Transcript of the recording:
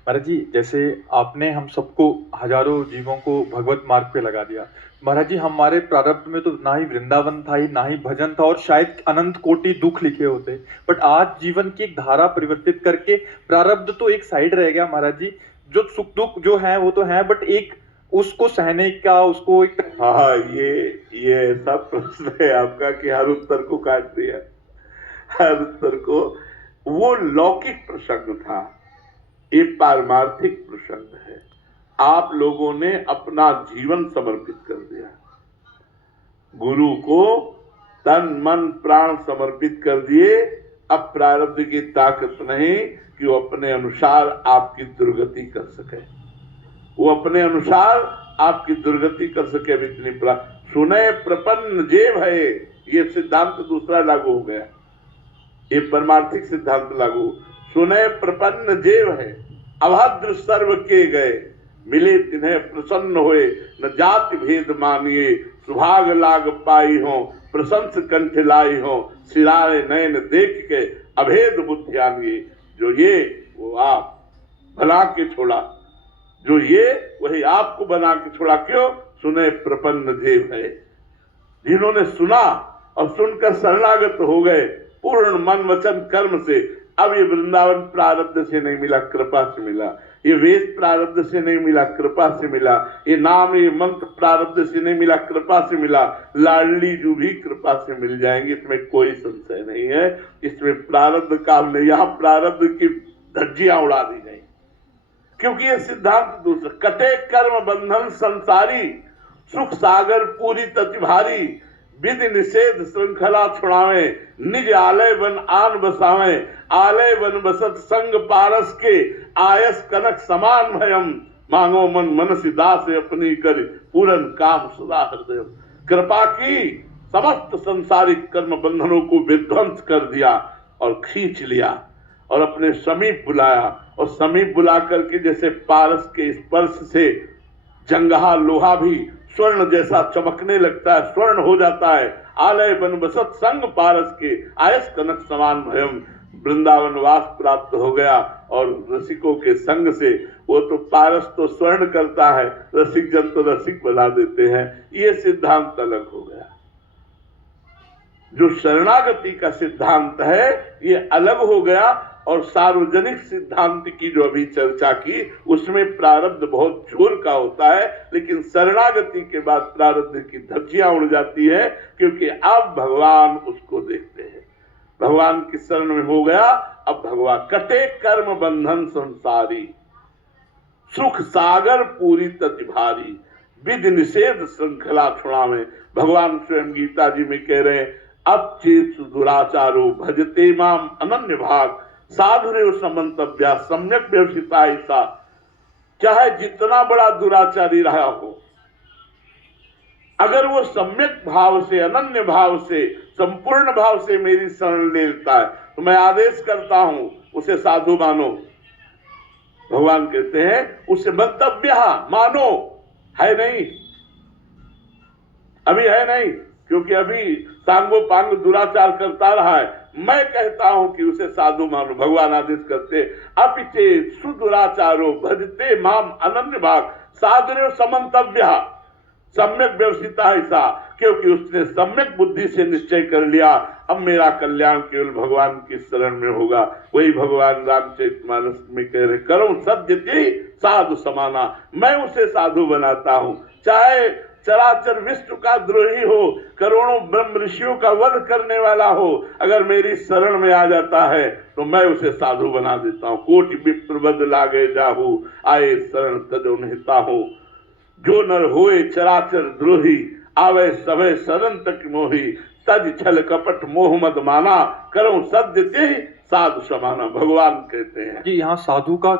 महाराज जी, जैसे आपने हम सबको हजारों जीवों को भगवत मार्ग पे लगा दिया। महाराज जी, हमारे प्रारब्ध में तो ना ही वृंदावन था, ही ना ही भजन था, और शायद अनंत कोटि दुख लिखे होते। बट आज जीवन की एक धारा परिवर्तित करके प्रारब्ध तो एक साइड रह गया महाराज जी। जो सुख दुख जो है वो तो है, बट एक उसको सहने का, उसको एक हाँ, ये ऐसा प्रश्न है आपका कि हर उत्तर को काट दिया। हर उत्तर को, वो लौकिक प्रसंग था, ये पारमार्थिक प्रसंग है। आप लोगों ने अपना जीवन समर्पित कर दिया, गुरु को तन मन प्राण समर्पित कर दिए। अब प्रारब्ध की ताकत नहीं कि वो अपने अनुसार आपकी दुर्गति कर सके, वो अपने अनुसार आपकी दुर्गति कर सके। अब इतनी सुने प्रपन्न जे भये, ये सिद्धांत दूसरा लागू हो गया, ये परमार्थिक सिद्धांत लागू। सुने प्रपन्न जे भये, अभद्र सर्व के गए, मिले तिन्हें प्रसन्न हुए, न जाति भेद मानिए, सुभाग लाग पाई हो, प्रशंस कंठ लाई हो, सिरारे नयन देख के अभेद बुद्धि आनिए। जो ये वो आप बना के छोड़ा, जो ये वही आपको बना के छोड़ा। क्यों? सुने प्रपन्न देव है, जिन्होंने सुना और सुनकर शरणागत हो गए पूर्ण मन वचन कर्म से। अब ये वृंदावन प्रारब्ध से नहीं मिला, कृपा से मिला। ये वेद प्रारब्ध से नहीं मिला, कृपा से मिला। ये नाम ये मंत्र प्रारब्ध से नहीं मिला, कृपा से मिला। लाडली जो भी कृपा से मिल जाएंगे, इसमें कोई संशय नहीं है। इसमें प्रारब्ध काल में यहाँ प्रारब्ध की धज्जियां उड़ा दी गई, क्योंकि ये सिद्धांत दूसरा। कटे कर्म बंधन संसारी, सुख सागर पूरी तति भारी, विधि निषेध श्रृंखला छुड़ावे, निज आलय बन आन बसावे, आलय बन बसत संग पारस के, आयस कनक समान भयम, मांगो मन मनसि दास अपनी कर, पूरन काम सदा हृदय। कृपा की, समस्त संसारिक कर्म बंधनों को विध्वंस कर दिया और खींच लिया और अपने समीप बुलाया। और समीप बुला करके जैसे पारस के स्पर्श से जंगहा लोहा भी स्वर्ण जैसा चमकने लगता है, स्वर्ण हो जाता है। आलय बन बसत संग पारस के, आयस कनक समान भयम, वृंदावन वास प्राप्त हो गया। और रसिकों के संग से, वो तो पारस तो स्वर्ण करता है, रसिक जन तो रसिक बना देते हैं। ये सिद्धांत अलग हो गया। जो शरणागति का सिद्धांत है ये अलग हो गया। और सार्वजनिक सिद्धांत की जो अभी चर्चा की, उसमें प्रारब्ध बहुत जोर का होता है, लेकिन शरणागति के बाद प्रारब्ध की धज्जियां उड़ जाती है, क्योंकि अब भगवान उसको देखते हैं। भगवान की शरण में हो गया। अब भगवान कटे कर्म बंधन संसारी, सुख सागर पूरी तति भारी, विधि निषेध श्रृंखला छुड़ावे। भगवान स्वयं गीता जी में कह रहे हैं, अब चेत दुराचारो भजते माम अनन्य भाग, साधुरेव समन्तव्या सम्यक व्यवसिता ऐसा। चाहे जितना बड़ा दुराचारी रहा हो, अगर वो सम्यक भाव से, अनन्य भाव से, संपूर्ण भाव से मेरी शरण ले लेता है, तो मैं आदेश करता हूं उसे साधु मानो। भगवान कहते हैं उसे मंतव्य मानो। है नहीं, अभी है नहीं, क्योंकि अभी सांगो पांग दुराचार करता रहा है। मैं कहता हूं कि उसे साधु मानो। भगवान आदेश करते, अपिचे सुदुराचारो भजते माम अनन्य भाग, साधुरेव समन्तव्य सम्यक व्यवसिता ऐसा। क्योंकि उसने सम्यक बुद्धि से निश्चय कर लिया, अब मेरा कल्याण केवल भगवान की शरण में होगा। वही भगवान रामचरितमानस में कह रहे, करो सद्यति साधु समाना। मैं उसे साधु बनाता हूं, चाहे चराचर विश्व का द्रोही हो, करोड़ों ब्रह्म ऋषियों का वध करने वाला हो, अगर मेरी शरण में आ जाता है तो मैं उसे साधु बना देता हूं। कोटि विप्र बद लागे जाहू, आए शरण तजो निहिता हो। जो नर होए चराचर द्रोही, आवे सभे शरण तक मोही, तज छल कपट मोह मद माना, करो सद्य ते साधु समाना। भगवान कहते हैं जी, यहाँ साधु का